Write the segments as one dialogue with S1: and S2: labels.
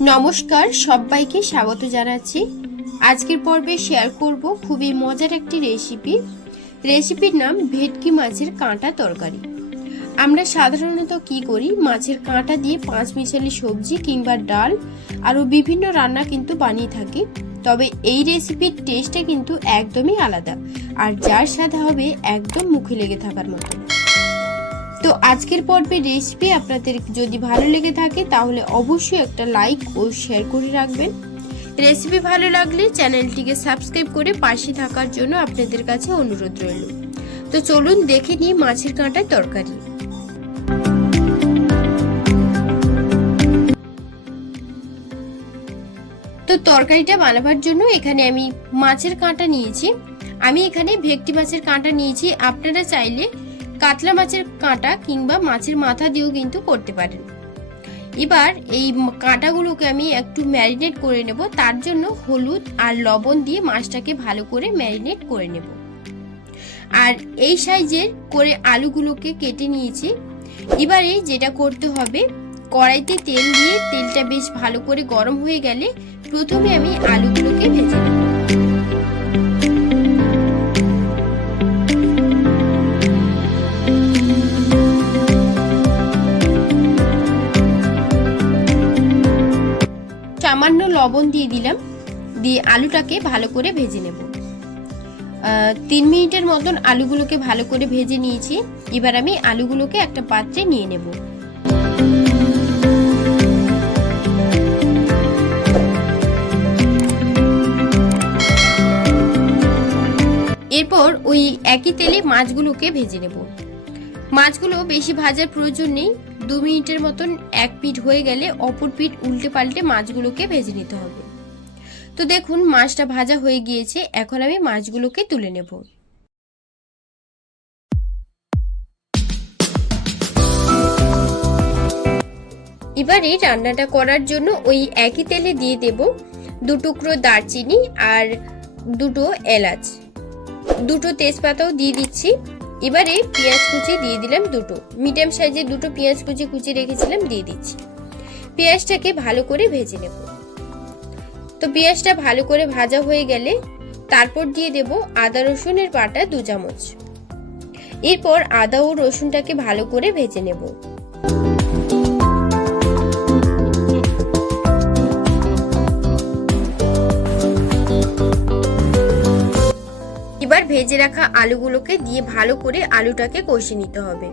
S1: নমস্কার, সবাইকে স্বাগত জানাচ্ছি। আজকের পর্বে শেয়ার করব খুবই মজার একটি রেসিপি রেসিপির নাম ভেটকি মাছের কাঁটা তরকারি। আমরা সাধারণত কি করি? মাছের কাঁটা দিয়ে পাঁচ মিশালি সবজি কিংবা ডাল আরও বিভিন্ন রান্না কিন্তু বানিয়ে থাকি। তবে এই রেসিপির টেস্টটা কিন্তু একদমই আলাদা। আর যার স্বাদ হবে একদম মুখে লেগে থাকার মতো। তো আজকের পর্বের রেসিপি আপনাদের যদি ভালো লেগে থাকে, তাহলে অবশ্যই একটা লাইক ও শেয়ার করে রাখবেন। রেসিপি ভালো লাগলে চ্যানেলটিকে সাবস্ক্রাইব করে পাশে থাকার জন্য আপনাদের কাছে অনুরোধ রইল। তো চলুন দেখে নিই মাছের কাঁটার তরকারি। তো তরকারিটা বানাবার জন্য এখানে আমি মাছের কাঁটা নিয়েছি। আমি এখানে ভেটকি মাছের কাঁটা নিয়েছি। আপনারা চাইলে কাতলা মাছের কাঁটা কিংবা মাছের মাথা দিয়েও কিন্তু করতে পারেন। এবার এই কাঁটাগুলোকে আমি একটু ম্যারিনেট করে নেব। তার জন্য হলুদ আর লবণ দিয়ে মাছটাকে ভালো করে ম্যারিনেট করে নেব। আর এই সাইজের করে আলুগুলোকে কেটে নিয়েছি। এবারে যেটা করতে হবে, কড়াইতে তেল দিয়ে তেলটা বেশ ভালো করে গরম হয়ে গেলে প্রথমে আমি আলুগুলোকে ভেজে নেব। লবণ দিয়ে দিলাম। দিয়ে আলুটাকে ভালো করে ভেজে নেব। তিন মিনিটের মতন আলুগুলোকে ভালো করে ভেজে নিয়েছি। এবার আমি আলুগুলোকে একটা পাত্রে নিয়ে নেব। এরপর ওই একই তেলে মাছগুলোকে ভেজে নেব। মাছগুলো বেশি ভাজার প্রয়োজন নেই। দু মিনিটের মতন এক পিঠ হয়ে গেলে অপর পিঠ উল্টে পাল্টে মাছগুলোকে ভেজে নিতে হবে। তো দেখুন, মাছটা ভাজা হয়ে গিয়েছে, এখন আমি মাছগুলোকে তুলে নেব। এবারে রান্নাটা করার জন্য ওই একই তেলে দিয়ে দেব দু টুকরো দারচিনি আর দুটো এলাচ। দুটো তেজপাতাও দিয়ে দিচ্ছি। এবারে পেঁয়াজ কুচি দিয়ে দিলাম দুটো। মিডিয়াম সাইজের দুটো পেঁয়াজ কুচি কুচি রেখেছিলাম, দিয়ে দিচ্ছি। পেঁয়াজটাকে ভালো করে ভেজে নেব। তো পেঁয়াজটা ভালো করে ভাজা হয়ে গেলে তারপর দিয়ে দেব আদা রসুনের বাটা দু চামচ। এরপর আদা ও রসুনটাকে ভালো করে ভেজে নেব। ভেজে রাখা আলুগুলোকে দিয়ে ভালো করে আলুটাকে কষে নিতে হবে।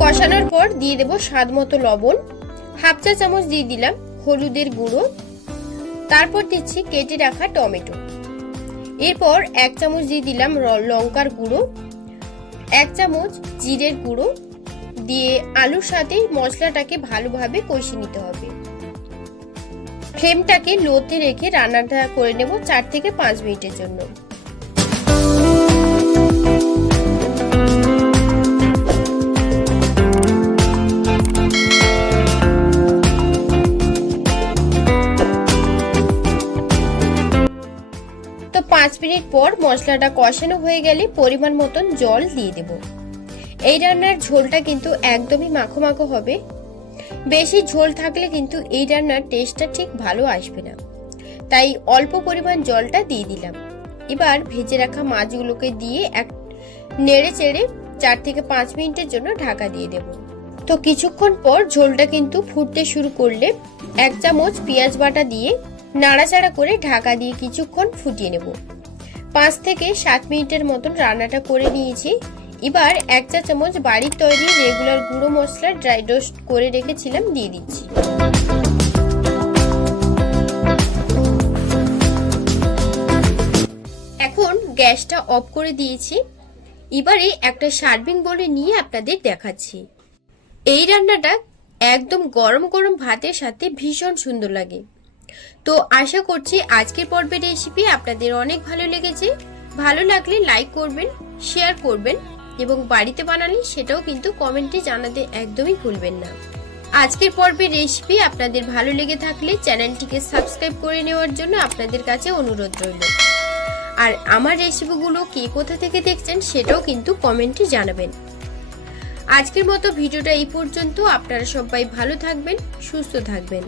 S1: কষানোর পর দিয়ে দেব স্বাদ মতো লবণ। হাফ চা চামচ দিয়ে দিলাম হলুদের গুঁড়ো। তারপর দিচ্ছি কেটে রাখা টমেটো। এরপর এক চামচ দিয়ে দিলাম লঙ্কার গুঁড়ো। এক চামচ জিরের গুঁড়ো। দিয়ে আলুর সাথে মশলাটাকে ভালোভাবে কষে নিতে হবে। ফ্লেমটাকে লোতে রেখে রান্নাটা করে নেব চার থেকে পাঁচ মিনিটের জন্য। তো পাঁচ মিনিট পর মশলাটা কষানো হয়ে গেলে পরিমাণ মতন জল দিয়ে দেবো। এই রান্নার ঝোলটা কিন্তু একদমই মাখো মাখো হবে। বেশি ঝোল থাকলে কিন্তু এই রান্নার টেস্টটা ঠিক ভালো আসবে না। তাই অল্প পরিমাণ জলটা দিয়ে দিলাম। এবার ভেজে রাখা মাছগুলোকে দিয়ে এক নেড়ে চেড়ে চার থেকে পাঁচ মিনিটের জন্য ঢাকা দিয়ে দেব। তো কিছুক্ষণ পর ঝোলটা কিন্তু ফুটতে শুরু করলে এক চামচ পেঁয়াজ বাটা দিয়ে নাড়াচাড়া করে ঢাকা দিয়ে কিছুক্ষণ ফুটিয়ে নেব। পাঁচ থেকে সাত মিনিটের মতন রান্নাটা করে নিয়েছি। এবার এক চা চামচ বাড়ির তৈরি রেগুলার গুঁড়ো মশলা ড্রাই রোস্ট করে রেখেছিলাম দিয়ে দিচ্ছি। এখন গ্যাসটা অফ করে দিয়েছি। এবারে একটা সার্ভিং বলে নিয়ে আপনাদের দেখাচ্ছি। এই রান্নাটা একদম গরম গরম ভাতের সাথে ভীষণ সুন্দর লাগে। তো আশা করছি আজকের পর্বের রেসিপি আপনাদের অনেক ভালো লেগেছে। ভালো লাগলে লাইক করবেন শেয়ার করবেন। এবং বাড়িতে বানালে সেটাও কিন্তু কমেন্টে জানাতে একদমই ভুলবেন না। আজকের পর্বের রেসিপি আপনাদের ভালো লেগে থাকলে চ্যানেলটিকে সাবস্ক্রাইব করে নেওয়ার জন্য আপনাদের কাছে অনুরোধ রইল। আর আমার রেসিপিগুলো কে কোথা থেকে দেখছেন সেটাও কিন্তু কমেন্টে জানাবেন। আজকের মতো ভিডিওটা এই পর্যন্ত। আপনারা সবাই ভালো থাকবেন, সুস্থ থাকবেন।